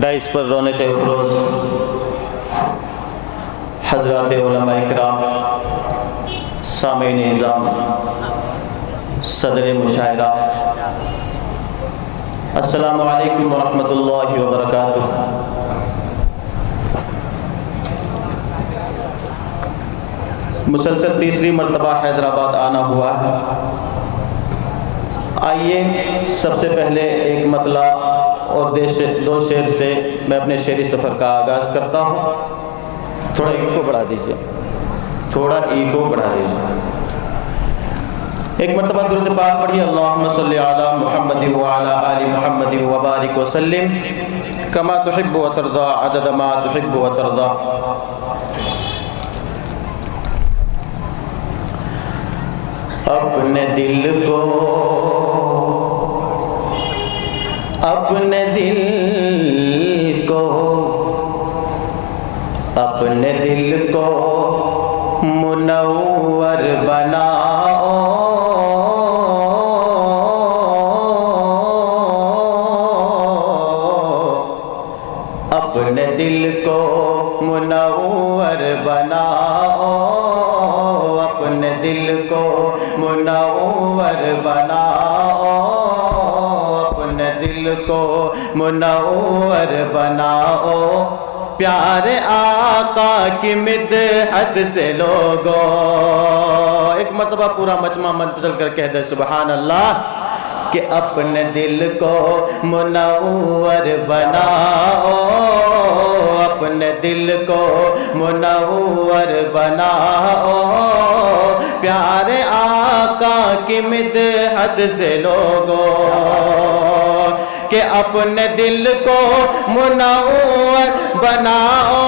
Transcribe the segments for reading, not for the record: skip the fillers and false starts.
Dice پر رونق افروز حضرات علماء اکرام، سامعین نظام، صدر مشاعرہ، السلام علیکم ورحمۃ اللہ وبرکاتہ۔ مسلسل تیسری مرتبہ حیدرآباد آنا ہوا ہے۔ آئیے سب سے پہلے ایک مطلع اور دو شعر سے میں اپنے شعری سفر کا آغاز کرتا ہوں۔ تھوڑا ایگو بڑھا دیجئے، ایک مرتبہ درود پاک پڑھیے، اللہم صلی علی محمد وعلی آل محمد وبارک وسلم کما تحب وترضى عدد ما تحب وترضى۔ اپنے دل کو منور بناؤ، اپنے دل کو منور بناؤ، اپنے دل کو منور بناؤ، اپنے دل کو منور بناؤ، پیارے آقا کی مدحت سے لوگو۔ ایک مرتبہ پورا مجمع منت پہ چل کر کہہ دے سبحان اللہ، کہ اپنے دل کو منور بناؤ، اپنے دل کو منور بناؤ، پیارے آقا کی مدحت سے لوگو، کہ اپنے دل کو منور بناؤ،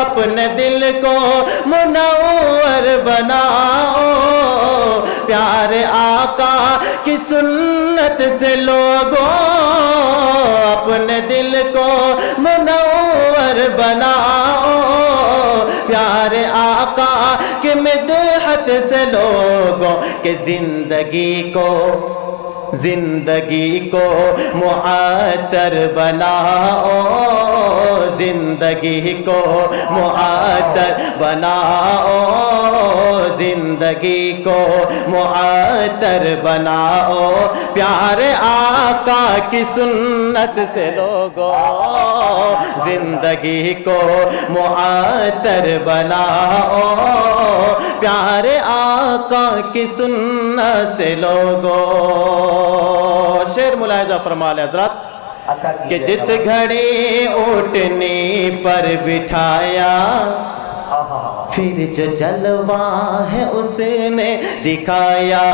اپنے دل کو منور بناؤ، پیارے آقا کی سنت سے لوگو، اپنے دل کو منور بناؤ، پیارے آقا کی مدحت سے لوگو، کہ زندگی کو معطر بناؤ، زندگی کو معطر بناؤ، زندگی کو معطر بناؤ، پیارے آقا کی سنت سے لوگو، زندگی کو معطر بناؤ، پیارے آقا کی سنت سے لوگو۔ شعر ملاحظہ فرما لے حضرات، کہ جس گھڑی اونٹنی پر بٹھایا، پھر جو جلوہ ہے اس نے دکھایا،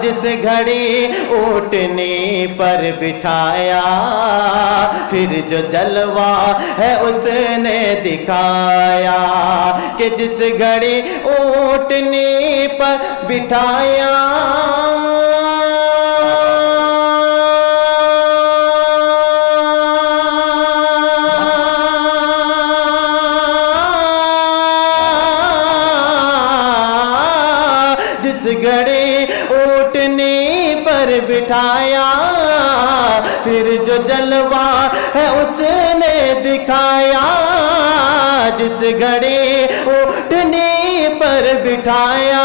جس گھڑی اونٹنی پر بٹھایا، پھر جو جلوہ ہے اس نے دکھایا، کہ جس گھڑی اونٹنی پر بٹھایا، جس گھڑی اونٹنی پر بٹھایا، پھر جو جلوہ ہے اس نے دکھایا، جس گھڑی اونٹنی پر بٹھایا،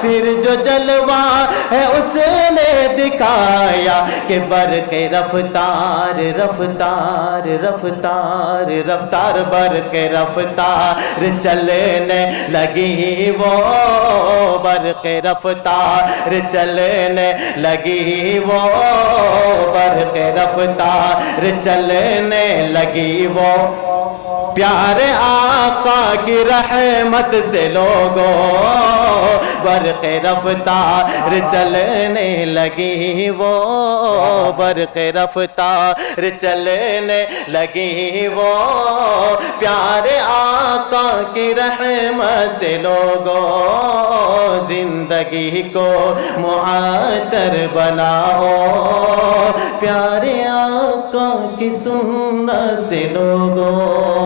پھر جو جلوہ ہے اس نے دکھایا، کہ برق رفتار رفتار رفتار رفتار، برق رفتار چلنے لگی وہ، برق رفتار چلنے لگی وہ، برق رفتار چلنے لگی وہ، پیارے آقا کی رحمت سے لوگو، برق رفتار چلنے لگی وہ، برق رفتار چلنے لگی وہ، پیارے آقا کی رحمت سے لوگو، زندگی کو معطر بناؤ، پیارے آقا کی سنت سے لوگو۔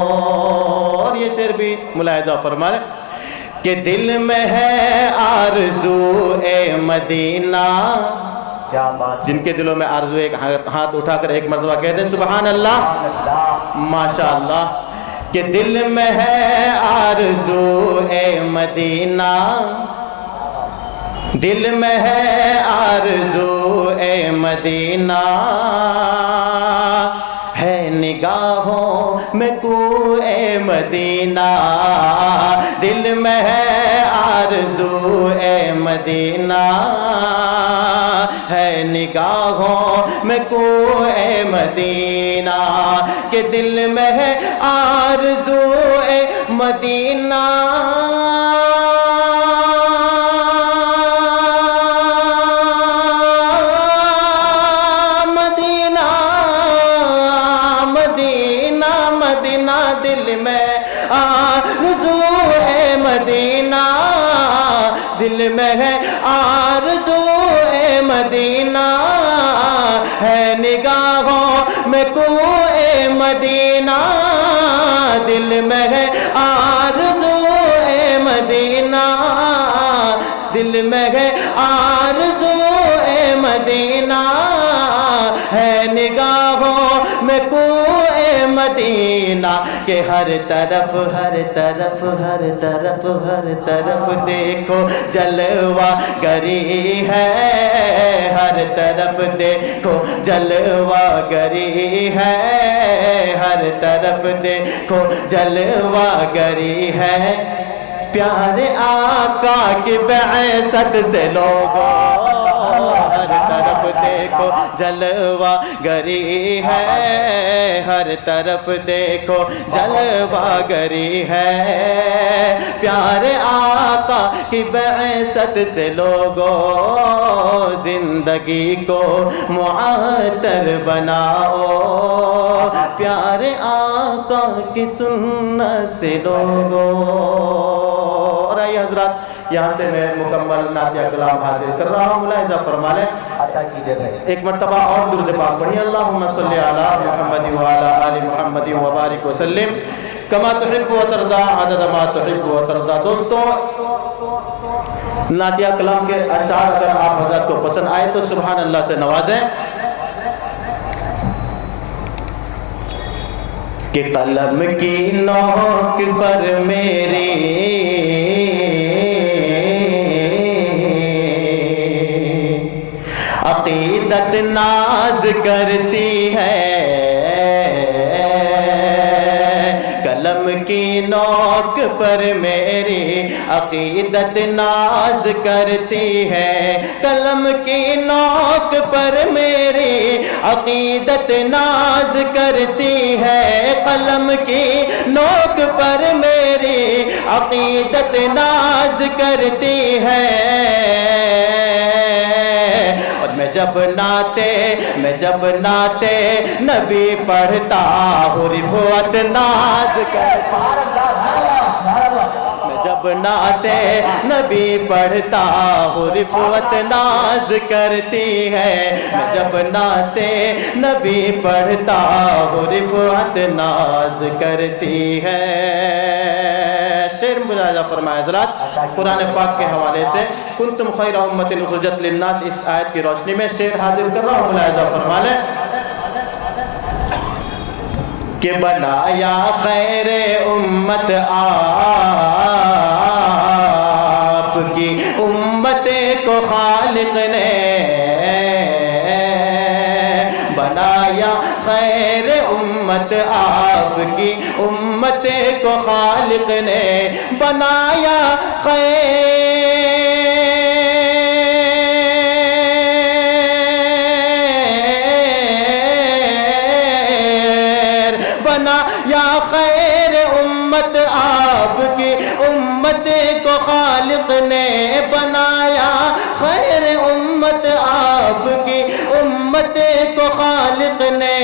شعر بھی ملاحظہ فرمائیں کہ دل میں ہے آرزو اے مدینہ، جن کے دلوں میں آرزو، ایک ہاتھ اٹھا کر ایک مرتبہ کہتے ہیں سبحان اللہ، ماشاءاللہ، کہ دل میں ہے آرزو اے مدینہ، دل میں ہے آرزو اے مدینہ، ہے نگاہوں میں کوئے مدینہ، دل میں ہے آرزو اے مدینہ، ہے نگاہوں میں کوئے مدینہ، کہ دل میں ہے آرزو اے مدینہ، مدینہ مدینہ مدینہ، دل میں آرزو اے مدینہ، دل میں ہے آرزو اے مدینہ، ہے نگاہوں میں کوئے مدینہ، دل میں ہے آرزو اے مدینہ، دل میں ہے آرزو اے مدینہ، ہے نگاہوں میں کوئے مدینہ، کہ ہر طرف ہر طرف ہر طرف ہر طرف دیکھو جلوہ گری ہے، ہر طرف دیکھو جلوہ گری ہے، ہر طرف دیکھو جلوہ گری ہے، پیارے آقا کی بعثت سے لوگوں، ہر طرف دیکھو جلوہ گری ہے، ہر طرف دیکھو جلوہ گری ہے، پیارے آقا کی بعثت سے لوگوں، زندگی کو معطر بناؤ، پیارے آقا کی سنت سے لوگوں۔ اور آئیے حضرات، یہاں سے میں مکمل نعتیہ کلام حاضر کر رہا ہوں، ملاحظہ فرما لیں، ایک مرتبہ اور درود پاک پڑھیں، اللہم صلی علی محمد وعلی آل محمد وبارک وسلم کما تحب و ترضا عدد ما تحب و ترضا۔ دوستو، نعتیہ کلام کے اشعار اگر آپ حضرات کو پسند آئے تو سبحان اللہ سے نوازیں، کہ قلم کی نوک پر میری عقیدت ناز کرتی ہے، قلم کی نوک پر میری عقیدت ناز کرتی ہے، قلم کی نوک پر میری عقیدت ناز کرتی ہے، قلم کی نوک پر میری عقیدت ناز کرتی ہے، میں جب نعت نبی پڑھتا ہوں رفعت ناز کرتا، میں جب نعت نبی پڑھتا ہوں رفعت ناز کرتی ہے، میں جب نعت نبی پڑھتا ہوں رفعت ناز کرتی ہے۔ شعر ملاحظہ فرمائے حضرات، قرآن پاک کے حوالے سے کنتم خیر امت اخرجت للناس، اس آیت کی روشنی میں شعر حاضر کر رہا ہوں، ملاحظہ فرما لیں، کہ بنایا خیر امت آپ کی امت کو خالق نے، بنایا خیر امت آپ کی امت کو خالق نے، بنایا خیر بنایا خیر امت آپ کی امت کو خالق نے، بنایا خیر امت آپ کی امت کو خالق نے،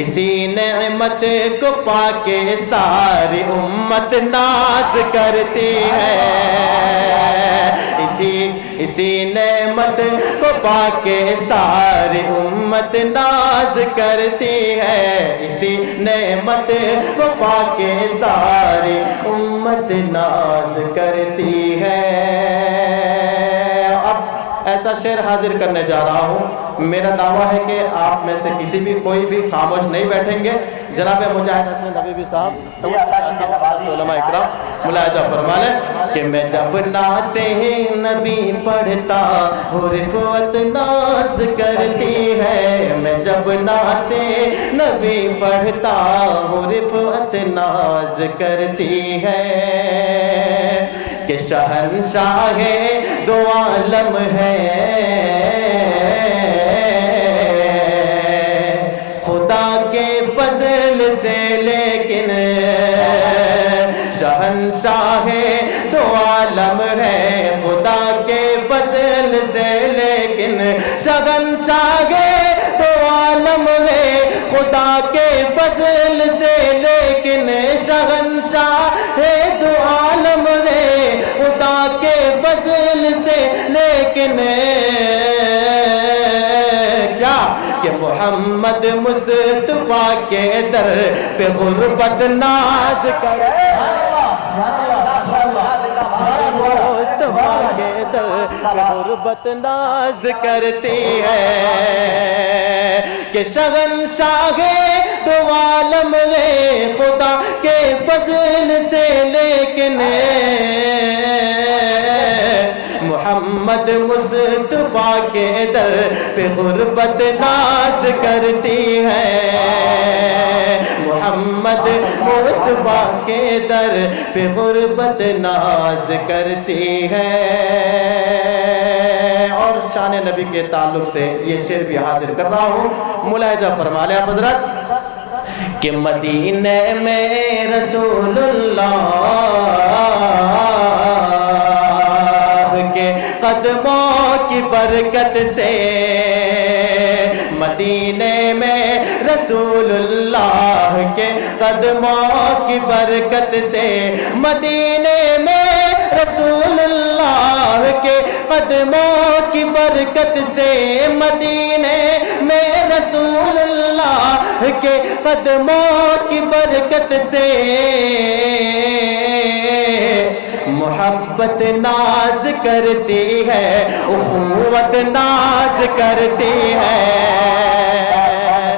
اسی نعمت کو پا کے ساری امت ناز کرتی ہے، اسی اسی نعمت کو پا کے ساری امت ناز کرتی ہے، اسی نعمت کو پا کے ساری امت ناز کرتی ہے۔ اب ایسا شعر حاضر کرنے جا رہا ہوں، میرا دعویٰ ہے کہ آپ میں سے کسی بھی کوئی بھی خاموش نہیں بیٹھیں گے۔ جناب مجاہد حسن نبوی صاحب علماء اکرام ملاحظہ فرما لیں کہ میں جب نعت نبی پڑھتا ہوں رفعت ناز کرتی ہے، میں جب نعت نبی پڑھتا ہوں رفعت ناز کرتی ہے، کہ شہنشاہ دو عالم ہے خدا کے فضل سے، لیکن شہنشاہ دو عالم ہے خدا کے فضل سے، لیکن شہنشاہ دو عالم ہے خدا کے فضل سے، لیکن شہنشاہ دو عالم ہے خدا کے فضل سے، لیکن کیا کہ محمد مصطفیٰ کے در پہ غربت ناز کرے، مصطفیٰ کے در پہ غربت ناز کرتی ہے، کہ شہنشاہ دو عالم ہے خدا کے فضل سے، لیکن محمد مصطفیٰ کے در پہ غربت ناز کرتی ہے، محمد مصطفیٰ کے در پہ غربت ناز کرتی ہے۔ اور شان نبی کے تعلق سے یہ شعر بھی حاضر کر رہا ہوں، ملاحظہ فرما لیں آپ حضرات کہ مدینے میں رسول اللہ کے قدموں کی برکت سے، مدینے میں رسول اللہ کے قدموں کی برکت سے، مدینے میں رسول اللہ کے قدموں کی برکت سے، مدینے میں رسول اللہ کے قدموں کی برکت سے، محبت ناز کرتی ہے، اخوت ناز کرتی ہے،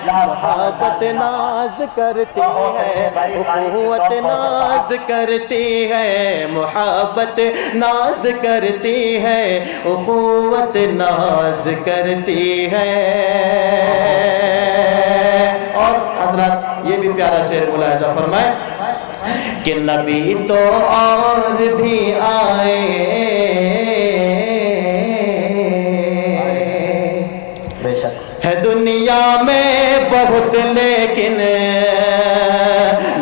محبت ناز کرتی ہے، اخوت ناز کرتی ہے، محبت ناز کرتی ہے، اخوت ناز کرتی ہے۔ اور حضرات یہ بھی پیارا شعر ملاحظہ فرمائے کہ نبی تو اور بھی آئے ہے دنیا میں بہت، لیکن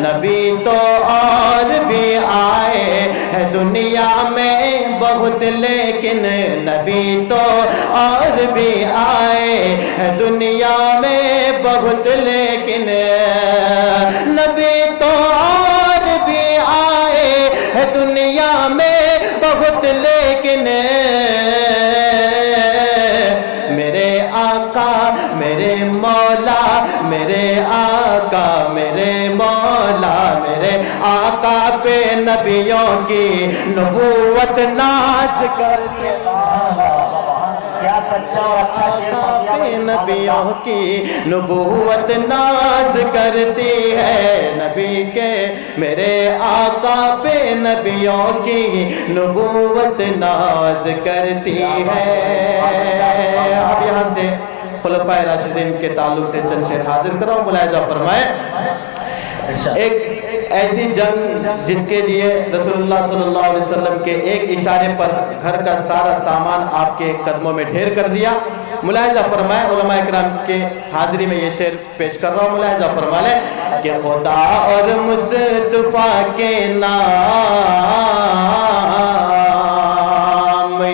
نبی تو اور بھی آئے ہے دنیا میں بہت، لیکن نبی تو اور بھی آئے ہے دنیا میں بہت، لیکن نبی تو اور بھی آئے ہے دنیا میں بہت، لیکن میرے آقا میرے مولا، میرے آقا میرے مولا، میرے آقا پہ نبیوں کی نبوت ناز کرتی ہے، آقا پہ نبیوں کی نبوت ناز کرتی ہے، نبی کے میرے آقا پہ نبیوں کی نبوت ناز کرتی ہے۔ اب یہاں سے خلفائے راشدین کے تعلق سے چند شعر حاضر کراؤں، ملاحظہ فرمائے۔ ایک ایسی جنگ جس کے لیے رسول اللہ صلی اللہ علیہ وسلم کے ایک اشارے پر گھر کا سارا سامان آپ کے قدموں میں ڈھیر کر دیا، ملاحظہ فرمائے۔ علماء اکرام کے حاضری میں یہ شعر پیش کر رہا ہوں، ملاحظہ فرما لیں کہ خدا اور مصطفیٰ کے نام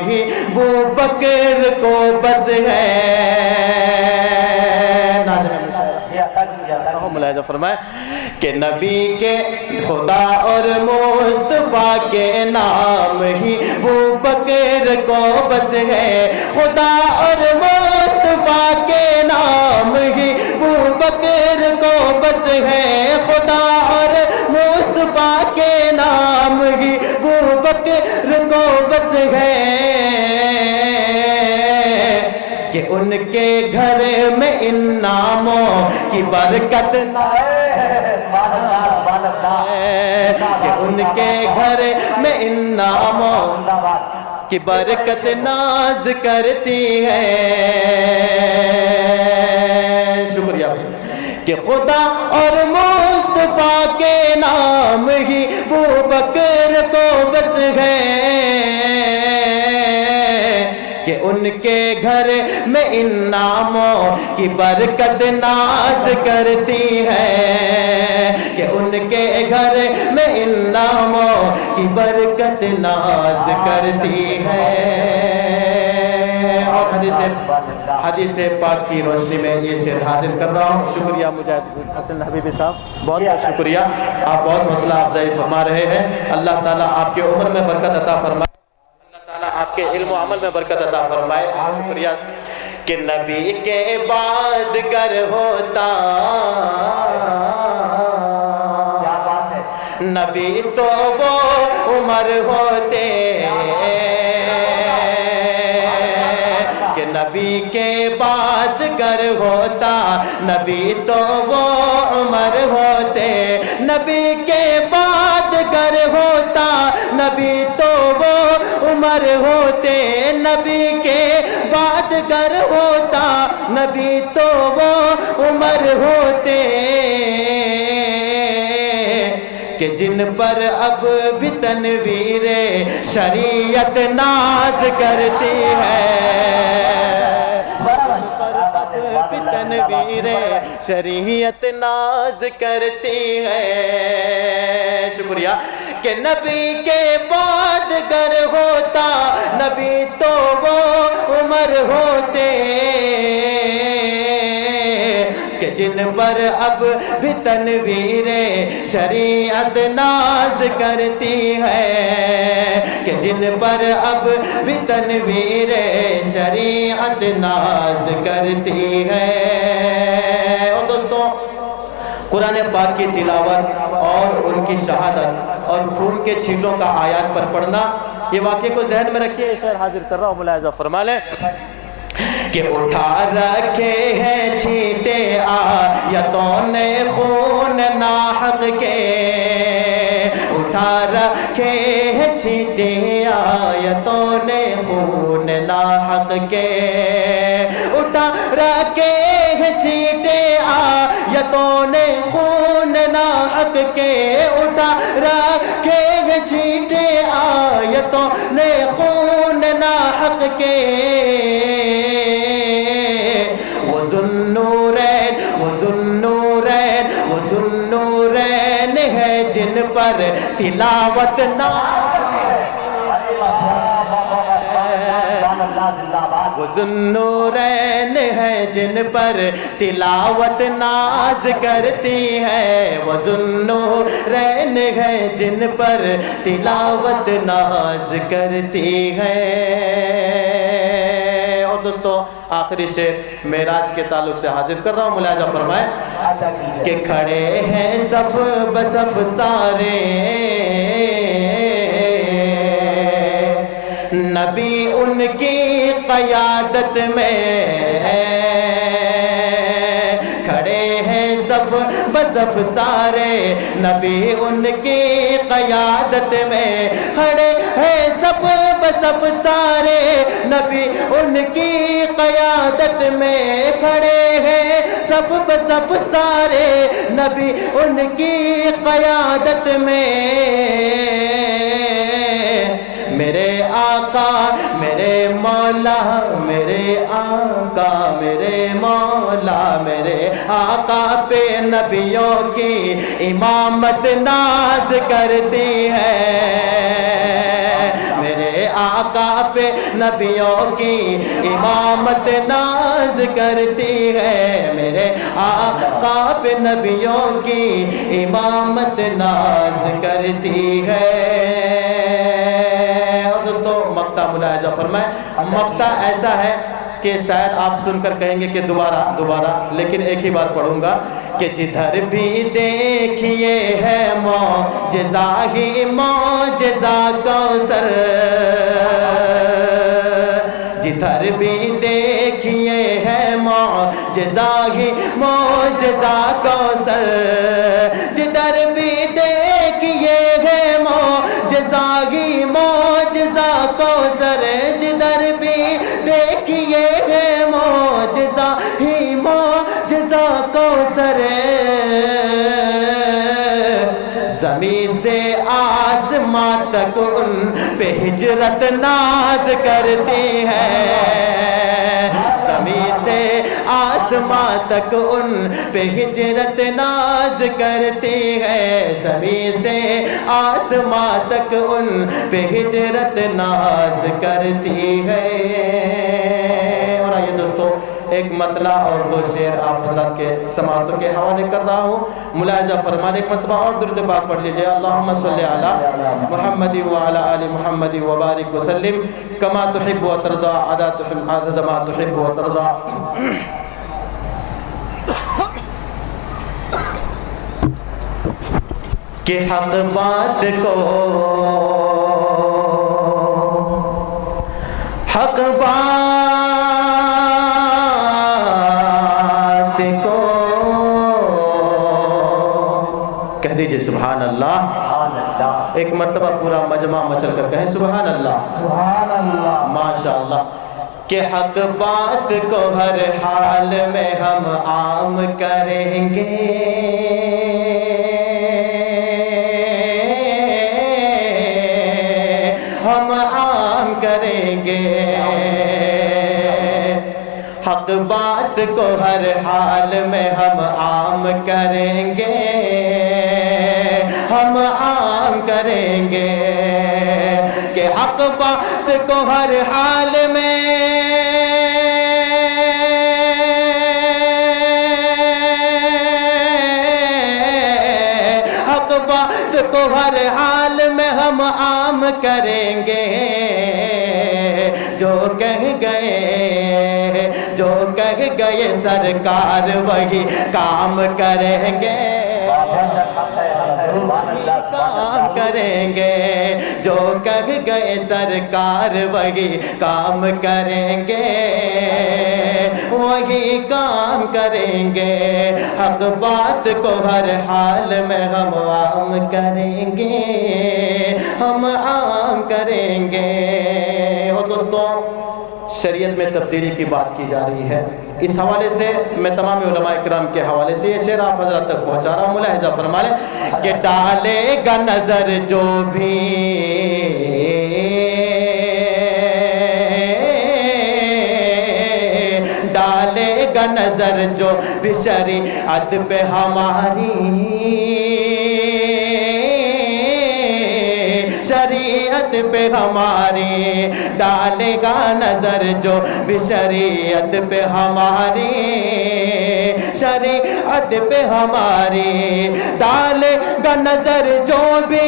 ہی ابوبکر کو بس ہے، ملاحظہ فرمائے کہ نبی کے خدا اور مصطفیٰ کے نام ہی ابوبکر کو بس ہے، خدا اور مصطفیٰ کے نام ہی ابوبکر کو بس ہے، خدا اور مصطفیٰ کے نام ہی ابوبکر کو بس ہے، کہ ان کے گھر میں ان ناموں کی برکت کہ ان کے گھر میں ان ناموں کی برکت ناز کرتی ہے۔ شکریہ کہ خدا اور مصطفیٰ کے نام ہی ابوبکر کو بس ہے، کہ ان کے گھر میں ان ناموں کی برکت ناز کرتی ہے، کہ ان کے گھر میں ان ناموں کی برکت ناز کرتی ہے۔ اور حدیث پاک کی روشنی میں یہ شعر حاضر کر رہا ہوں۔ شکریہ مجاہد حسن حبیبی صاحب، بہت بہت شکریہ، آپ بہت حوصلہ افزائی فرما رہے ہیں۔ اللہ تعالیٰ آپ کے عمر میں برکت عطا فرمائے، آپ کے علم و عمل میں برکت عطا فرمائے۔ شکریہ کہ نبی کے بعد گر ہوتا نبی تو وہ عمر ہوتے، کہ نبی کے بعد گر ہوتا نبی تو وہ عمر ہوتے، نبی کے بعد گر ہوتا نبی تو وہ عمر ہوتے، نبی کے بعد گر ہوتا نبی تو وہ عمر ہوتے، کہ جن پر اب بھی تنویر شریعت ناز کرتی ہے، تنویر شریعت ناز کرتی ہے۔ شکریہ کہ نبی کے بعد گر ہوتا نبی تو وہ عمر ہوتے، کہ جن پر اب بھی تنویر شریعت ناز کرتی ہے، کہ جن پر اب بھی تنویر شریعت ناز کرتی ہے۔ اور دوستوں، قرآن پاک کی تلاوت اور ان کی شہادت اور خون کے چھینٹوں کا آیات پر پڑھنا، یہ واقعے کو ذہن میں رکھیے، اس شعر حاضر کر رہا ہوں، ملاحظہ فرما لیں کہ اٹھا رکھے ہیں چھینٹے آیتوں نے خون ناحق کے، اٹھا رکھے ہیں چھینٹے آیتوں نے خون ناحق کے، اٹھا رکھے ہیں چھینٹے آیتوں نے خون ناحق کے، اٹھا رکھے ہیں چھینٹے آیتوں نے خون ناحق کے، وہ ذوالنورین ہے جن پر تلاوت وہ ذوالنورین ہے جن پر تلاوت ناز کرتی ہے، وہ ذوالنورین ہے جن پر تلاوت ناز کرتی ہے۔ اور دوستو، آخری شعر معراج کے تعلق سے حاضر کر رہا ہوں، ملاحظہ فرمائے کہ کھڑے ہیں صف بصف سارے نبی ان کی قیادت میں، کھڑے ہیں صف بصف سارے نبی ان کی قیادت میں، کھڑے ہیں صف بصف سارے نبی ان کی قیادت میں، کھڑے ہیں صف بصف سارے نبی ان کی قیادت میں، میرے آقا میرے مولا میرے آقا میرے مولا میرے آقا پہ نبیوں کی امامت ناز کرتی ہے، میرے آقا آقا پہ نبیوں کی امامت ناز کرتی ہے، میرے آقا پہ نبیوں کی امامت ناز کرتی ہے۔ اور دوستو مقطع ملاحظہ فرمائیں، مقطع ایسا ہے کہ شاید آپ سن کر کہیں گے کہ دوبارہ، لیکن ایک ہی بات پڑھوں گا کہ جدھر بھی دیکھیے ہے معجزہ ہی معجزہ کوثر، جدھر بھی دیکھیے ہے معجزہ ہی معجزہ کوثر، جدھر بھی دیکھیے ہے معجزہ ہی معجزہ کوثر، جدھر بھی دیکھیے ہے معجزہ ہی معجزہ کوثر، زمین سے آسمان تک ان پہ ہجرت ناز کرتی ہے، زمین سے آسمان تک ان پہ ہجرت ناز کرتی ہے، زمین سے آسمان تک ان پہ ہجرت ناز کرتی ہے۔ اور آئیے دوستو ایک مطلع اور دو شعر آپ حضرات کے سماعتوں کے حوالے کر رہا ہوں، ملاحظہ فرمانے ایک مرتبہ اور درود پاک پڑھ لیجئے، اللہم صلی علی محمد وعلی آل محمد وبارک وسلم کما تحب و ترضى عدد ما تحب و ترضى۔ کہ حق بات کو حق بات کو کہہ دیجئے سبحان اللہ، ایک مرتبہ پورا مجمع مچل کر کہیں سبحان اللہ، ماشاءاللہ۔ کہ حق بات کو ہر حال میں ہم عام کریں گے، ہم عام کریں گے، حق بات کو ہر حال میں ہم عام کریں گے، ہم عام کریں گے، کہ حق بات کو ہر حال میں حق بات کو ہر حال میں ہم عام کریں گے، جو کہہ گئے سرکار وہی کام کریں گے، کام کریں گے، جو کہہ گئے سرکار وہی کام کریں گے، وہی کام کریں گے، حق بات کو ہر حال میں ہم عام کریں گے، ہم عام کریں گے۔ اور دوستو شریعت میں تبدیلی کی بات کی جا رہی ہے، اس حوالے سے میں تمام علماء اکرام کے حوالے سے یہ شعر آپ حضرات تک پہنچا رہا ہوں، ملاحظہ فرما لیں کہ ڈالے گا نظر جو بھی ڈالے گا نظر جو بھی شریعت پہ ہماری، شریعت پہ ہماری ڈالے گا نظر جو بھی شریعت پہ ہماری، شریعت پہ ہماری ڈالے گا نظر جو بھی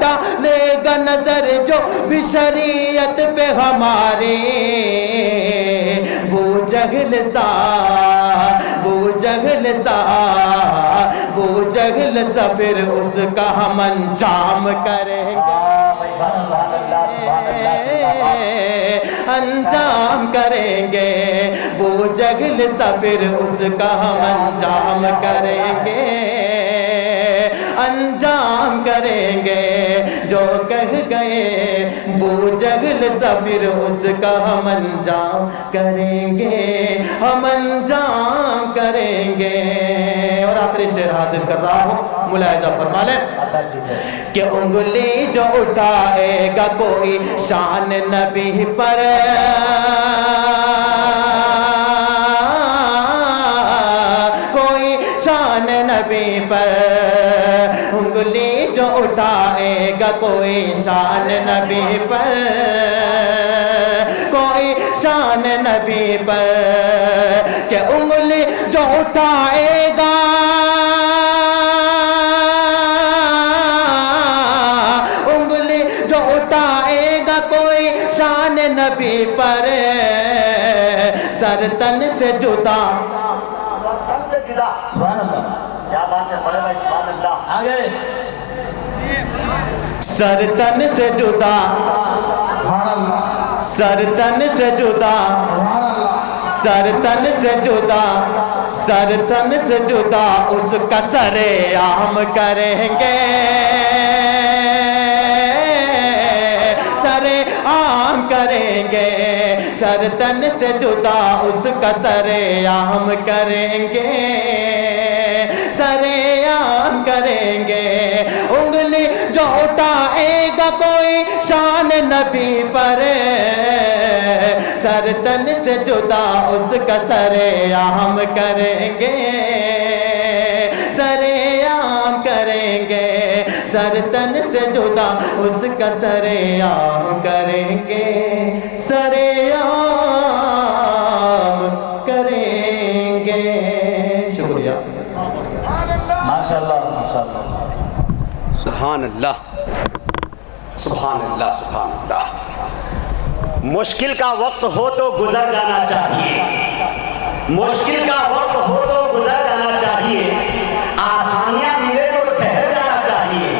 ڈالے گا نظر جو بھی شریعت پہ ہماری، بو جہل سا پھر اس کا ہم انجام کریں گے، انجام کریں گے، بو جہل سا پھر اس کا ہم انجام کریں گے، انجام کریں گے، جو کہہ گئے بو جہل سا پھر اس کا ہم انجام کریں گے، ہم انجام کریں گے۔ اور آخری شعر حاضر کر رہا ہوں، ملاحظہ فرما لیں کہ انگلی جو اٹھائے گا کوئی شان نبی پر، کوئی شان نبی پر، انگلی اٹھائے گا کوئی شان نبی پر، کوئی شان نبی پر، کہ انگلی جو اٹھائے گا کوئی شان نبی پر، سر تن سے جدا، سبحان اللہ، کیا بات ہے، بڑے بھائی سبحان اللہ، آگے سر تن سے جدا، سر تن سے جدا، سر تن سے جدا، سر تن سے جدا اس کا سر عام کریں گے، سر عام کریں گے، سر تن سے جدا اس کا سر عام کریں گے، سر عام کریں گے، انگلی جو اٹھائے گا کوئی شان نبی پر، سر تن سے جدا اس کا سر عام کریں گے، سر عام کریں گے، سر تن سے جدا اس کا سر عام کریں گے، سر عام کریں گے۔ شکریہ، ماشاءاللہ ماشاءاللہ، سبحان اللہ، سبحان اللہ، سبحان اللہ۔ مشکل کا وقت ہو تو گزر جانا چاہیے، مشکل کا وقت ہو تو گزر جانا چاہیے، آسانیاں ملے تو ٹھہر جانا چاہیے،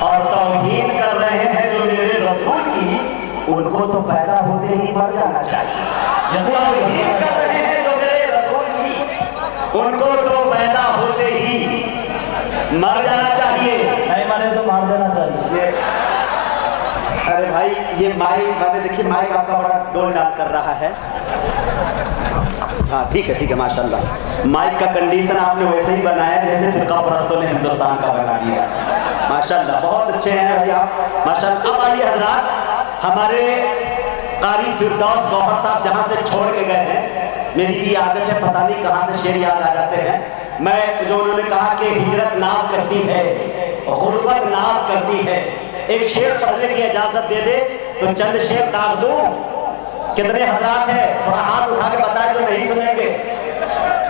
اور توہین کر رہے ہیں جو میرے رسول کی، ان کو تو پیدا ہوتے ہی مر جانا چاہیے، توہین کر رہے ہیں جو میرے رسول کی، ان کو تو پیدا ہوتے ہی مر جانا چاہیے، نہیں مرے تو مار دینا چاہیے۔ ارے بھائی یہ مائک میں نے دیکھیے مائک آپ کا بڑا ڈول ڈال کر رہا ہے، ہاں ٹھیک ہے ٹھیک ہے، ماشاءاللہ مائک کا کنڈیشن آپ نے ویسے ہی بنایا جیسے فرقہ پرستوں نے ہندوستان کا بنا دیا، ماشاءاللہ بہت اچھے ہیں بھائی آپ، ماشاءاللہ۔ اب آئیے حضرات، ہمارے قاری فردوس گوہر صاحب جہاں سے چھوڑ کے گئے ہیں، میری بھی عادت ہے پتہ نہیں کہاں سے شعر یاد آ جاتے ہیں، میں جو انہوں نے کہا کہ ہجرت ناز کرتی ہے، غربت ناز کرتی ہے، ایک شعر پڑھنے کی اجازت دے دے تو چند شعر داغ دوں؟ کتنے حضرات ہیں تھوڑا ہاتھ اٹھا کے بتائیں جو نہیں سنیں گے؟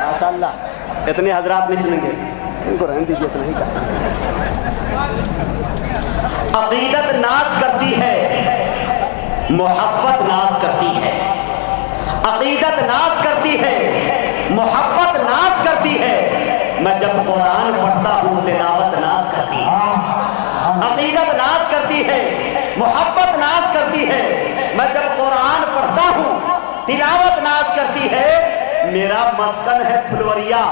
ماشاءاللہ اتنے حضرات نہیں سنیں گے، ان کو رہن دیجیے، اتنا ہی کہا۔ عقیدت ناز کرتی ہے، محبت ناز کرتی ہے، عقیدت ناز کرتی ہے، محبت ناز کرتی ہے، میں جب قرآن پڑھتا ہوں تلاوت ناز کرتی ہے، عقیدت ناز کرتی ہے، محبت ناز کرتی ہے، میں جب قرآن پڑھتا ہوں تلاوت ناز کرتی ہے، میرا مسکن ہے پھلوریا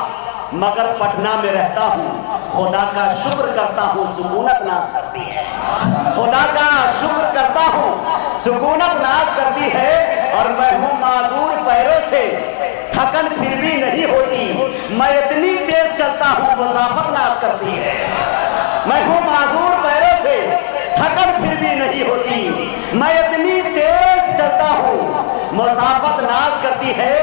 مگر پٹنہ میں رہتا ہوں، خدا کا شکر کرتا ہوں سکونت ناز کرتی ہے، خدا کا شکر کرتا ہوں سکونت ناز کرتی ہے، اور میں ہوں معذور پیروں سے تھکن پھر بھی نہیں ہوتی، میں اتنی تیز چلتا ہوں مسافت ناز کرتی ہے، میں ہوں معذور پیروں سے تھکن پھر بھی نہیں ہوتی، میں اتنی تیز چلتا ہوں مسافت ناز کرتی ہے،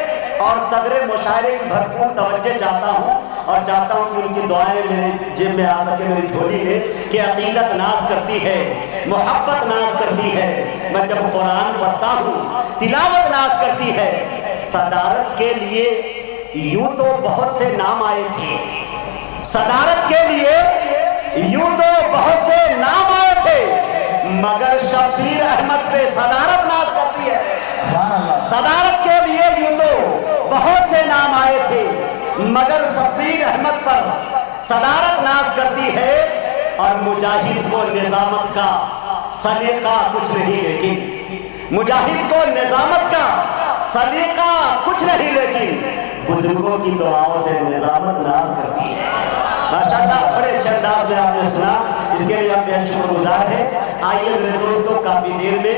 اور صدر مشاعرے کی بھرپور توجہ چاہتا ہوں، اور چاہتا ہوں کہ ان کی دعائیں میرے جیب میں آ سکے، میری جھولی میں، کہ عقیدت ناز کرتی ہے، محبت ناز کرتی ہے، میں جب قرآن پڑھتا ہوں تلاوت ناز کرتی ہے۔ صدارت کے لیے یوں تو بہت سے نام آئے تھے، صدارت کے لیے یوں تو بہت سے نام آئے تھے، مگر شبیر احمد پہ صدارت ناز کرتی ہے، صدارت کے لیے یوں تو بہت سے نام آئے تھے، مگر شبیر احمد پر صدارت ناز کرتی ہے، اور مجاہد کو نظامت کا سلیقہ کچھ نہیں، لیکن مجاہد کو نظامت کا سلیقہ کچھ نہیں، لیکن بزرگوں کی دعاؤں سے نظامت ناز کرتی ہے۔ ماشاءاللہ بڑے اچھے انداز میں آپ نے سنا، اس کے لیے آپ بے شکر گزار ہیں۔ آئیے میرے دوستوں، کافی دیر میں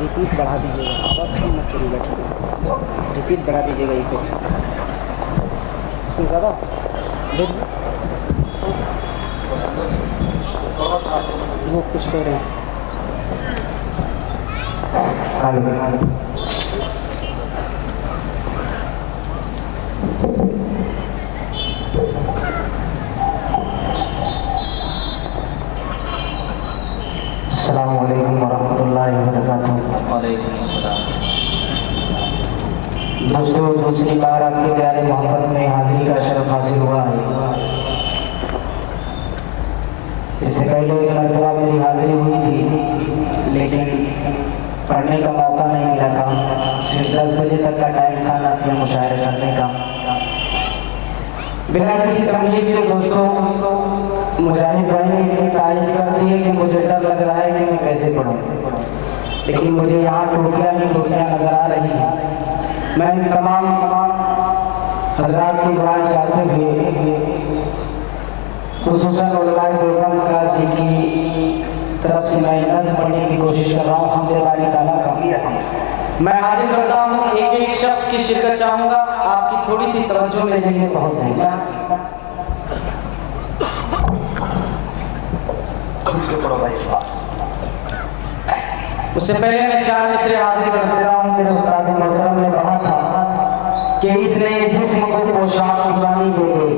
ریپیٹ بڑھا دیجیے گا, آواز کم مت کریے گا, ٹھیک ہے, ریپیٹ بڑھا دیجیے گا. یہ پہ اس میں زیادہ وہ کچھ کہہ رہے ہیں. السلام علیکم ورحمۃ اللہ وبرکاتہ. وعلیکم السلام. دوستو, دوسری بار آپ کے پیارے محبت میں حاضری کا شرف حاصل ہوا ہے. اس سے پہلے ایک مرتبہ میری حاضری ہوئی تھی, لیکن پڑھنے کا موقع نہیں ملا تھا. صرف 10 بجے تک کا ٹائم تھا نعت میں مشاعرہ کرنے کا. بنا کسی تمہید کے دوستوں, مجاہد بھائی نے اتنی تعریف کر دی ہے کہ مجھے ڈر لگ رہا ہے کہ میں کیسے پڑھوں, لیکن مجھے یہاں ٹوٹیاں ہی ٹوٹیاں نظر آ رہی ہیں. میں تمام حضرات کی دعائیں چاہتے ہوئے خصوصاً علماء دیوبند کا جی کی طرف سے میں نظم پڑھنے کی کوشش کر رہا ہوں. حمد باری تعالیٰ کا میں حاضر کرتا ہوں. ایک ایک شخص کی شرکت چاہوں گا, آپ کی تھوڑی سی توجہ میرے لیے بہت ہے. اس سے پہلے میں 4 مصرے حاضر کر دیتا ہوں. میرے استاد محترم نے کہا تھا کہ اس نے جسم کو پوشاک پرانی دے دے,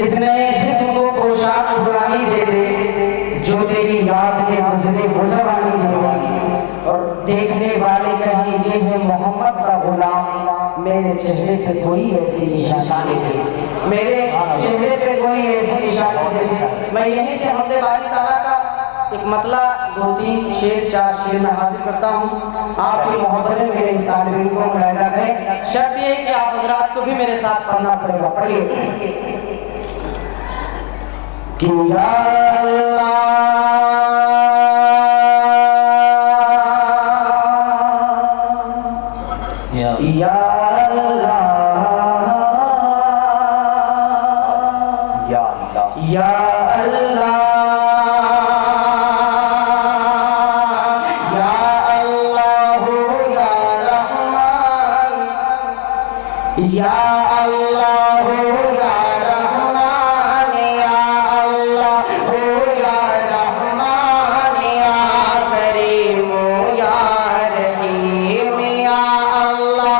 اس نے جسم کو پوشاک پرانی دے دے, جو تیری یاد کے مسئلے ہو جوانی دے دے, اور دیکھنے والے کہیں یہ ہے محمد کا غلام, میرے چہرے پہ کوئی ایسی نشانی دے, میرے چہرے پہ کوئی ایسی نشانی دے دے. میں یہیں سے حمد باری تعالیٰ کا ایک مطلع 2-3 شعر 4 شعر میں حاضر کرتا ہوں. آپ کی محبت میں میرے اس طالب علم کو ملاحظہ کریں. شرط یہ ہے کہ آپ حضرات کو بھی میرے ساتھ پڑھنا پڑے گا. پڑھیے کہ یا اللہ یا اللہ یا اللہ یا اللہ یا اللہ یا رحمان, یا اللہ یا رحمان, یا کریم یا رحیم, یا اللہ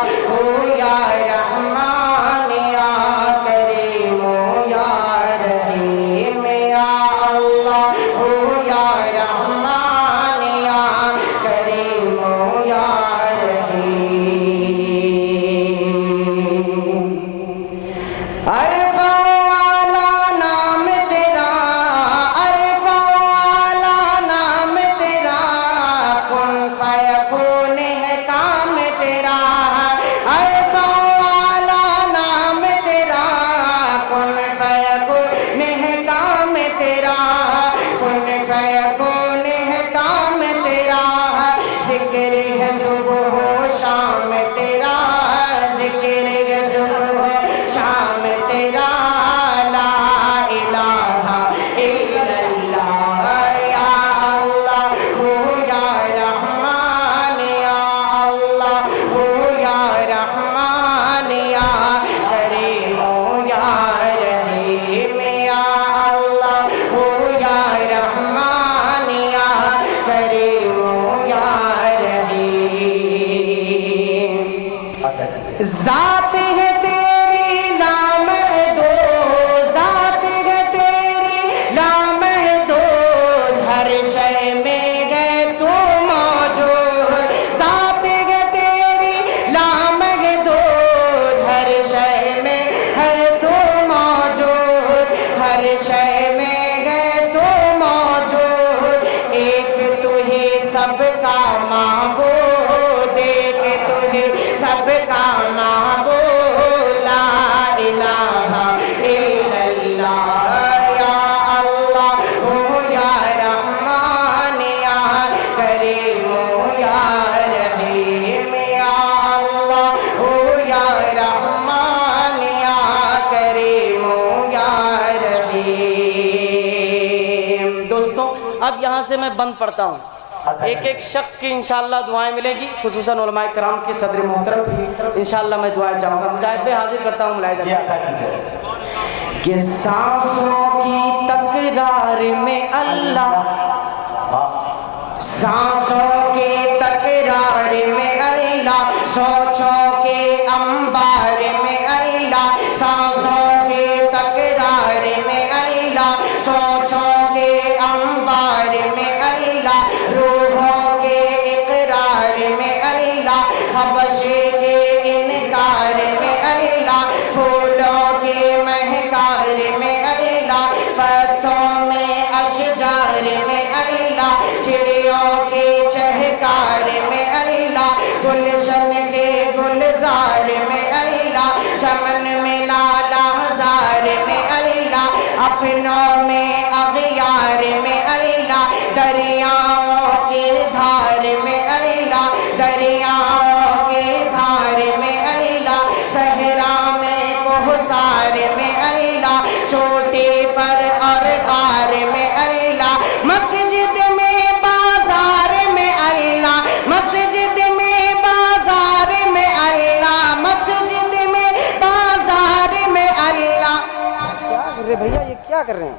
یا رحمان, یا کریم یا رحیم, یا اللہ یا رحمان, یا کریم یا رحیم. عرفہ والا نام تیرا, عرفہ والا نام تیرا, کن فیکون ہے کام تیرا. عرفہ والا نام تیرا, کن فیکون ہے کام تیرا, کن فیکون ہے کام تیرا. ذکر ہے صبح و شام تیرا, ذکر ہے صبح و شام تیرا. لا الہ الا اللہ, یا اللہ یا رحمان, یا اللہ یا رحمان, یا کریم یا رحیم, یا اللہ یا رحمان, یا کریم یا رحیم. ذات ہے تیری لامحدود, ذات ہے تیری لامحدود, ہر شے میں ہے تو موجود. ذات ہے تیری لامحدود, ہر شے میں ہے تو موجود, ہر شے میں ہے تو موجود. ایک تو ہی سب کا معبود, ایک تو ہی سب کا معبود. لا الہ الا اللہ, یا اللہ یا رحمان, یا کریم یا رحیم, یا اللہ یا رحمان, یا کریم یا رحیم. دوستوں, اب یہاں سے میں بند پڑھتا ہوں. ایک ایک شخص کی انشاءاللہ دعائیں ملے گی، خصوصاً علماء کرام کی صدر محترم کی انشاءاللہ میں دعائیں چاہوں گا۔ مجاہد بھائی حاضر کرتا ہوں ملاحظہ کہ سانسوں کی تکرار میں اللہ، سانسوں کے تکرار میں اللہ، سوچوں کے انبار میں اللہ، سانسوں کے تکرار میں اللہ، سوچوں کے انبار میں اللہ، روحوں کے اقرار میں اللہ، حبشے کے انکار میں اللہ، پھولوں کے مہکار میں اللہ، پتوں میں اشجار میں اللہ، چڑیوں کے چہکار میں اللہ، گلشن کے گلزار میں اللہ، چمن میں لالا ہزار میں اللہ، اپنوں میں اغیار میں اللہ، دریاؤں کے دھار میں اللہ، دریاؤں کے دھار میں اللہ، صحرا میں کوہسار میں اللہ، چوٹی پر اور غار میں اللہ، مسجد میں بازار میں اللہ، مسجد میں بازار میں اللہ، مسجد میں بازار میں اللہ۔ کیا کر رہے بھیا، یہ کیا کر رہے ہیں؟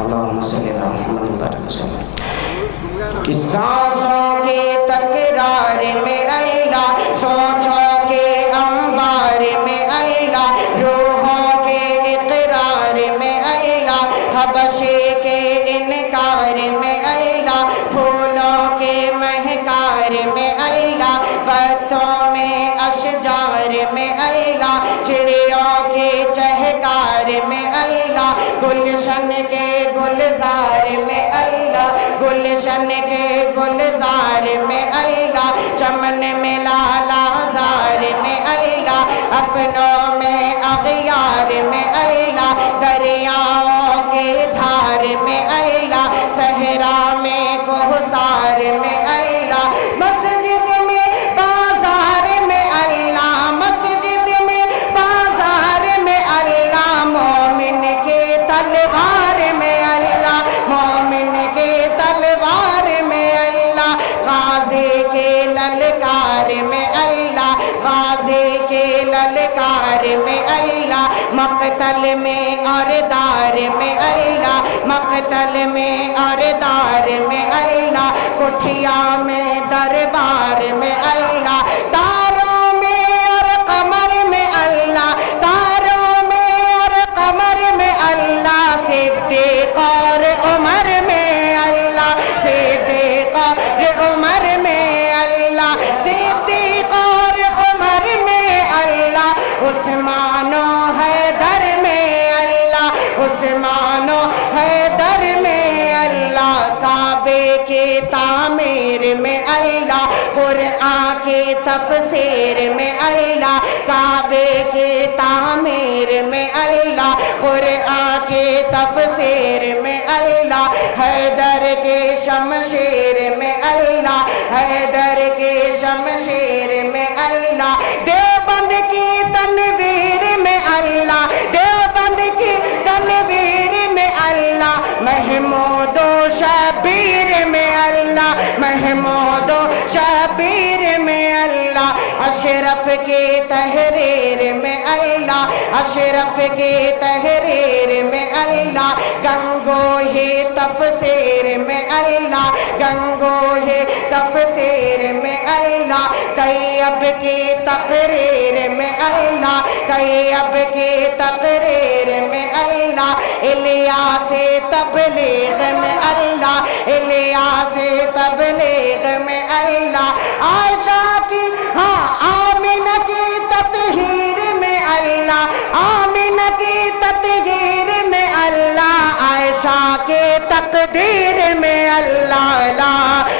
اللہم صلی اللہ علیہ وسلم۔ کہ سانسوں کے تکرار میں اللہ، سوچوں کے انبار میں اللہ، روحوں کے اقرار میں اللہ، حبشے کے انکار میں اللہ، پھولوں کے مہکار میں اللہ، پتوں میں اشجار میں اللہ، چڑیوں کے چہکار میں اللہ، گلشن کے گلزار میں اللہ، گلشن کے گلزار میں اللہ، چمن میں لالا ہزار میں اللہ، اپنوں میں اغیار میں اللہ، دریاؤں کے دھار میں اللہ، صحرا میں کوہسار میں اللہ، مسجد میں بازار میں اللہ، مسجد میں بازار میں اللہ، مومن کے تلوار میں اللہ، مومن کے تلوار میں اللہ، غازی کے للکار میں اللہ، غازی کے للکار میں اللہ، مقتل میں اور دار میں اللہ، مقتل میں اور دار میں اللہ، کٹھیا میں دربار میں اللہ، تاروں میں اور قمر میں اللہ، تاروں میں اور قمر میں اللہ، صدیق اور عمر میں اللہ، صدیق اور عمر میں اللہ، صدیق اور عمر میں اللہ، عثمان و حیدر میں اللہ، عثمان و حیدر میں اللہ، کعبے کی تعمیر میں اللہ، قرآن کی تفسیر میں اللہ، کعبے کی تعمیر میں اللہ، قرآن کی تفسیر میں اللہ، حیدر کے شمشیر میں اللہ، حیدر کے شمشیر میں اللہ، دیوبند کی تنویر میں اللہ، دیوبند کی تنویر میں اللہ، محمود و شبیر میں اللہ، محمود و شبیر میں اللہ، اشرف کی تحریر میں اللہ، اشرف کی تحریر میں اللہ، گنگوہی تفسیر میں اللہ، گنگوہی تفسیر میں اللہ، طیب کی تقریر میں اللہ، طیب کی تقریر میں اللہ، الیاس تبلیغ میں اللہ، الیاس تبلیغ میں اللہ، عائشہ کی آمنہ کی تطہیر میں اللہ، آمنہ کی تطہیر میں اللہ، عائشہ کے تقدیر میں اللہ، لا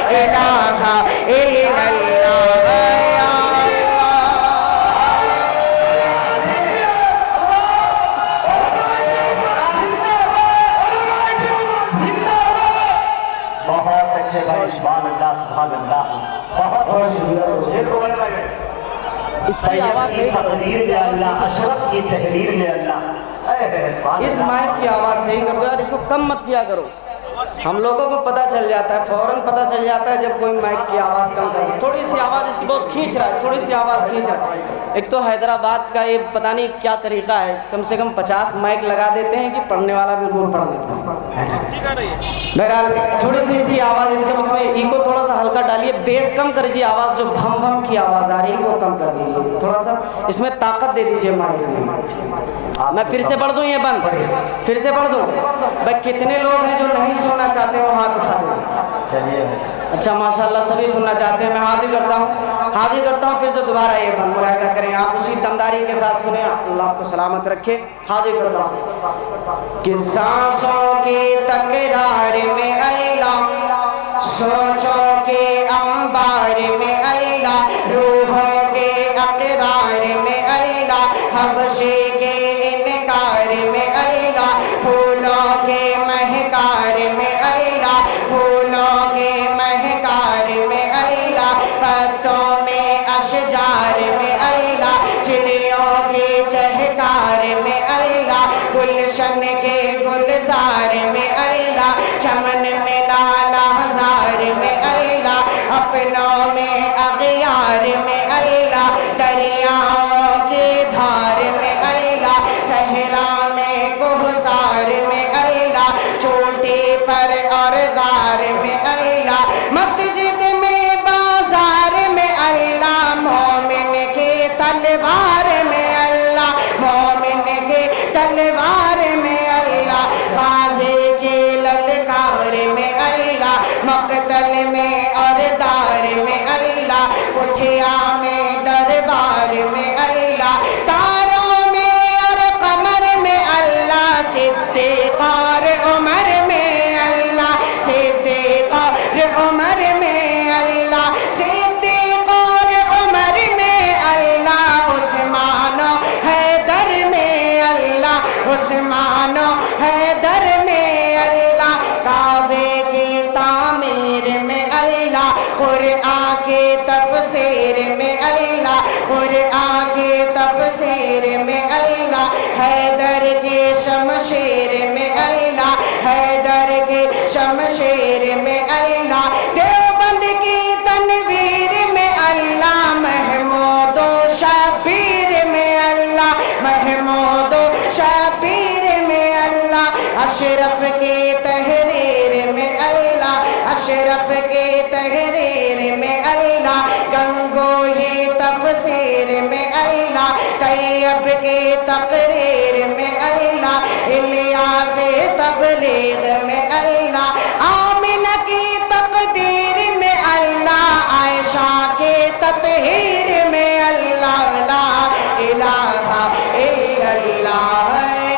الہ الا اللہ یا بہت اچھے بھائی، سبحان اللہ سبحان اللہ، بہت اس کی آواز تقدیر میں اللہ، اشرف کی تحریر میں اللہ، اس مائک کی آواز صحیح کر دو یار، اس کو کم مت کیا کرو. ہم لوگوں کو پتہ چل جاتا ہے، فوراً پتہ چل جاتا ہے جب کوئی مائک کی آواز کم کرے. تھوڑی سی آواز اس کی بہت کھینچ رہا ہے، تھوڑی سی آواز کھینچ رہا ہے. ایک تو حیدرآباد کا یہ پتہ نہیں کیا طریقہ ہے، کم سے کم 50 مائک لگا دیتے ہیں کہ پڑھنے والا بالکل پڑھ لیتا ہے. بہرحال تھوڑی سی اس کی آواز اس میں ایکو تھوڑا سا ہلکا ڈالیے، بیس کم کر دیجیے، آواز جو بھم بھم کی آواز آ رہی ہے وہ کم کر دیجیے، تھوڑا سا اس میں طاقت دے دیجیے مائک میں. میں پھر سے پڑھ دوں یہ بند، پھر سے پڑھ دوں. بھائی کتنے لوگ ہیں جو نہیں سننا چاہتے وہ ہاتھ اٹھا دیں. اچھا ماشاءاللہ سبھی سننا چاہتے ہیں. میں حاضر کرتا ہوں پھر سے دوبارہ یہ بند ملاحظہ کریں. آپ اسی دمداری کے ساتھ سنیں. اللہ آپ کو سلامت رکھے. حاضر کرتا ہوں کہ سانسوں کی تکرار میں اللہ، سوچوں کے انبار میں اللہ، روحوں کے اقرار میں اللہ، حبشے کے انکار میں اللہ، پھولوں کے مہکار میں اللہ، پھولوں کے مہکار میں اللہ، پتوں میں اشجار میں اللہ، چڑیوں کے چہکار میں اللہ، گلشن کے گلزار میں اللہ، چمن میں لالا ہزار میں اللہ، اپنوں میں اغیار میں اللہ، دریاؤں کی دھار میں اللہ، صحرا میں کوہسار میں اللہ، چوٹی پر اور غار میں اللہ، مسجد میں بازار میں اللہ، مومن کی تلوار میں اللہ، مومن کی تلوار میں اللہ، غازی کی للکار میں اللہ، مقتل میں اور دار میں اللہ، کٹھیا میں دربار میں اللہ، تاروں میں اور قمر میں اللہ، صدیق اور عمر میں اللہ، صدیق اور عمر میں اللہ، صدیق اور عمر میں اللہ، عثمان و حیدر میں اللہ، عثمان و حیدر میں اللہ، کعبے کی تعمیر میں اللہ، قرآن کی تفسیر میں اللہ، قرآن کی تفسیر میں اللہ، حیدر کی شمشیر میں اللہ، حیدر کی شمشیر میں اللہ، دیوبند کی تنویر میں اللہ، محمود و شبیر میں اللہ، محمود و شبیر میں اللہ، اشرف کی تحریر میں اللہ، اشرف کی تحریر میں اللہ، گنگوہی تفسیر میں اللہ، طیب کی تقریر میں اللہ، الیاس تبلیغ میں اللہ، آمنہ کی تقدیر میں اللہ، عائشہ کی تطہیر میں اللہ، لا الہ الا اللہ،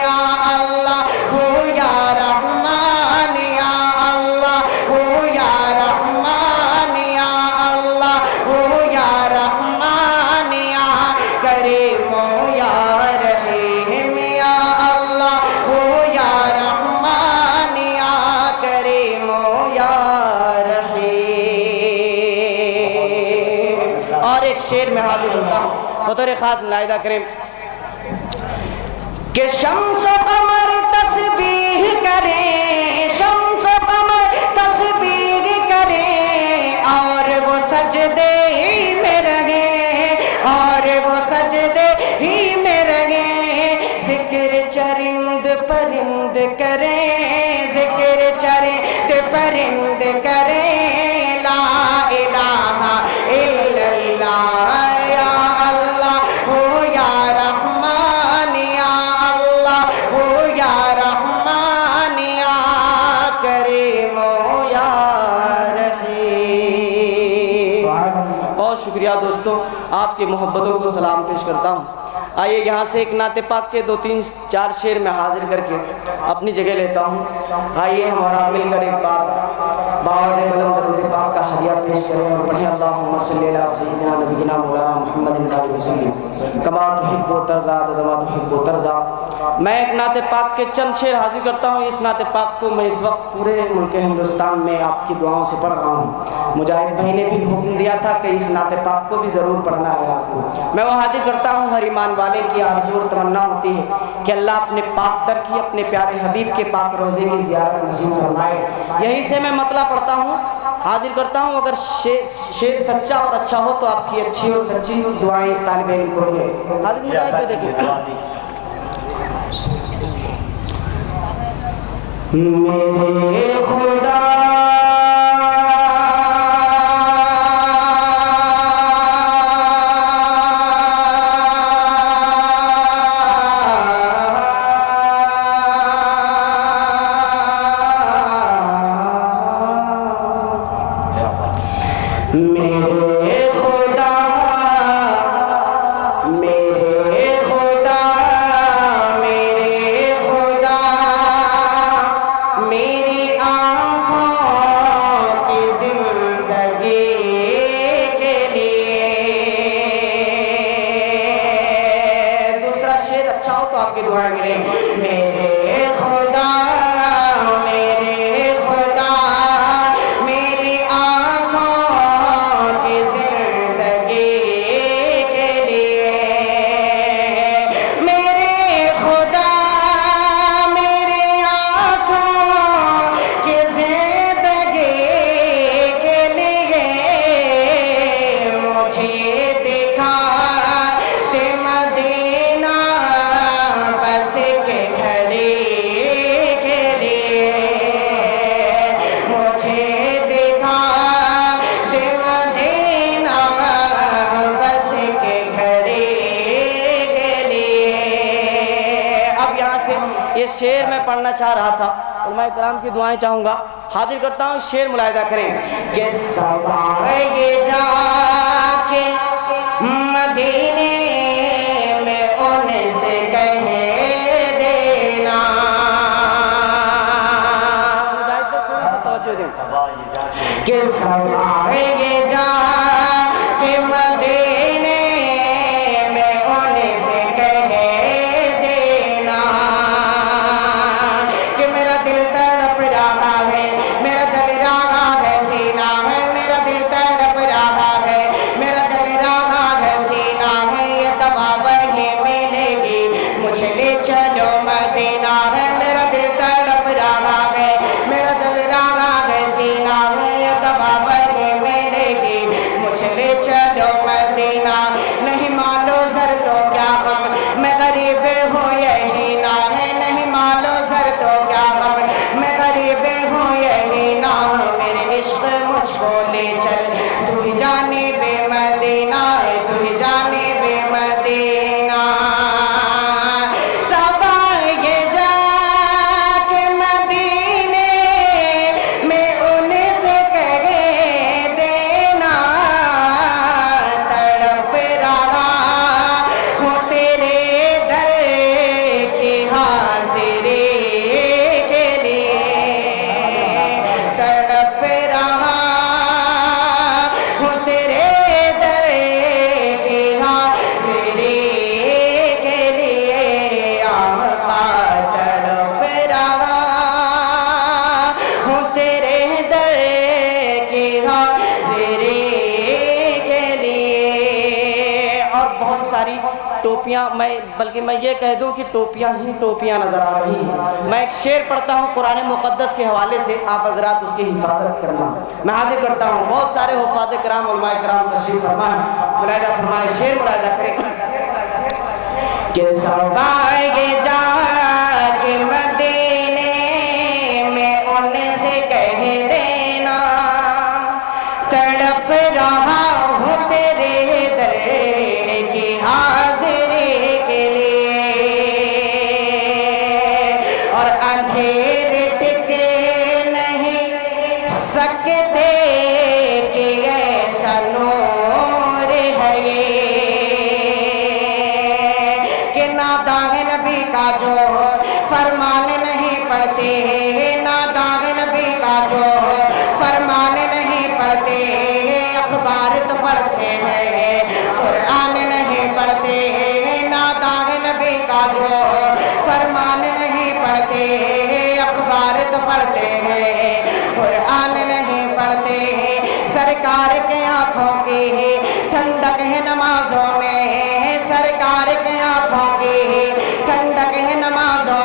یا اللہ ہو یا رحمان، یا اللہ ہو یا رحمان، یا اللہ ہو یا رحمان، یا کریم و یا رحیم، یا اللہ ہو یا رحمان، یا کریم و یا رحیم. اور ایک شعر میں حاضر ہوتا ہوں بطور خاص ملاحظہ کریں کہ شمس و قمر تسبیح کریں، شمس و قمر تسبیح کریں، اور وہ سجدے ہی میں رہیں، اور وہ سجدے ہی میں رہیں، ذکر چرند پرند کریں، ذکر چرند پرند کریں، لا الہ الا اللہ، یا اللہ ہو یا رحمان، یا اللہ ہو یا رحمان، یا کریم و یا رحیم. بہت شکریہ دوستو، آپ کی محبتوں کو سلام پیش کرتا ہوں. آئیے یہاں سے ایک نعت پاک کے 2-3-4 شعر میں حاضر کر کے اپنی جگہ لیتا ہوں. آئیے ہمارا مل کر ایک بار باوجہ بلند درود پاک کا ہدیہ پیش کریں اور پڑھیں اللہم صلی علی سیدنا نبینا مولانا محمد علیہ وسلم کما تحب و ترضا کما تحب و ترضا. میں ایک نعت پاک کے چند شعر حاضر کرتا ہوں. اس نعت پاک کو میں اس وقت پورے ملک ہندوستان میں آپ کی دعاؤں سے پڑھ رہا ہوں. مجاہد بھائی نے بھی حکم دیا تھا کہ اس نعت پاک کو بھی ضرور پڑھنا ہے آپ کو. میں وہ حاضر کرتا ہوں. ہر ایمان والے کی آرزو اور تمنا ہوتی ہے کہ اللہ اپنے پاک در کی اپنے پیارے حبیب کے پاک روزے کی زیارت نصیب فرمائے۔ یہی سے میں مطلب پڑھتا ہوں، حاضر کرتا ہوں، اگر شعر سچا اور اچھا ہو تو آپ کی اچھی اور سچی دعائیں اس طالب علم کو ملے۔ حاضر مجاہد پہ دیکھیں، میرے خدا شعر میں پڑھنا چاہ رہا تھا، علماء کرام کی دعائیں چاہوں گا، حاضر کرتا ہوں، شعر ملاحظہ کریں کہ سوائے جا کے مدینے میں ان سے کہہ دینا، مجاہد پر تھوڑی سی توجہ دیں کہ سوائے جا کے مدینے میں ان سے کہہ دینا کہ میرا دل تڑپ رہا ہے، میرا جل رہا ہے سینہ ہے، میرا دل تڑپ رہا ہے، میرا جل رہا ہے سینہ ہے، یہ دوا وہیں ملے گی مجھے لے چلو مدینہ ہے، میرا دل تڑپ رہا ہے، میرا جل رہا ہے سینہ ہے، یہ دوا وہیں ملے گی مجھے لے چلو مدینہ، نہیں مانو زر تو کیا غم، میں غریب ہوں یہی نہ ہے، نہیں مانو زر تو کیا غم، میں غریب ہوں یہی نہ، میرے عشق مجھ کو لے چل، تو ہی جانب مدینہ، تو ہی جانب مدینہ، سوائے جا کے مدینے میں ان سے کہہ دینا، تڑپ رہا ہوں تیرے در کی حاضری کے لیے، تڑپ رہا ہوں تیرے در کی حاضری کے لیے، آقا تڑپ رہا ہوں تیرے در کی حاضری کے لیے۔ اور بہت ساری ٹوپیاں، بلکہ میں یہ کہہ دوں کہ ٹوپیاں ہی ٹوپیاں نظر آ رہی ہیں۔ میں ایک شعر پڑھتا ہوں قرآن مقدس کے حوالے سے، آپ حضرات اس کی حفاظت کرنا۔ میں حاضر کرتا ہوں، بہت سارے حفاظ کرام علماء کرام تشریف فرمائیں، ملاحظہ فرمائیں، شعر ملاحظہ کریں کہ سوائے جا کے مدینے میں ان سے کہہ دینا، تڑپ رہا ہوں تیرے در کی حاضری کے لیے، اور اندھیرے ٹکے نہیں سکتے کہ ایسا نور ہے یہ، کہ ناداں نبی کا جو فرمان نہیں پڑھتے ہیں، ناداں نبی کا جو فرمان نہیں پڑھتے ہیں، اخبار تو پڑھتے ہیں قرآن نہیں پڑھتے ہیں، ناداں نبی کا جو فرمان نہیں پڑھتے ہیں، اخبار تو پڑھتے ہیں قرآن نہیں پڑھتے ہیں، سرکار کے آنکھوں کی ٹھنڈک ہے نمازوں میں، سرکار کے آنکھوں کی ٹھنڈک ہے نمازوں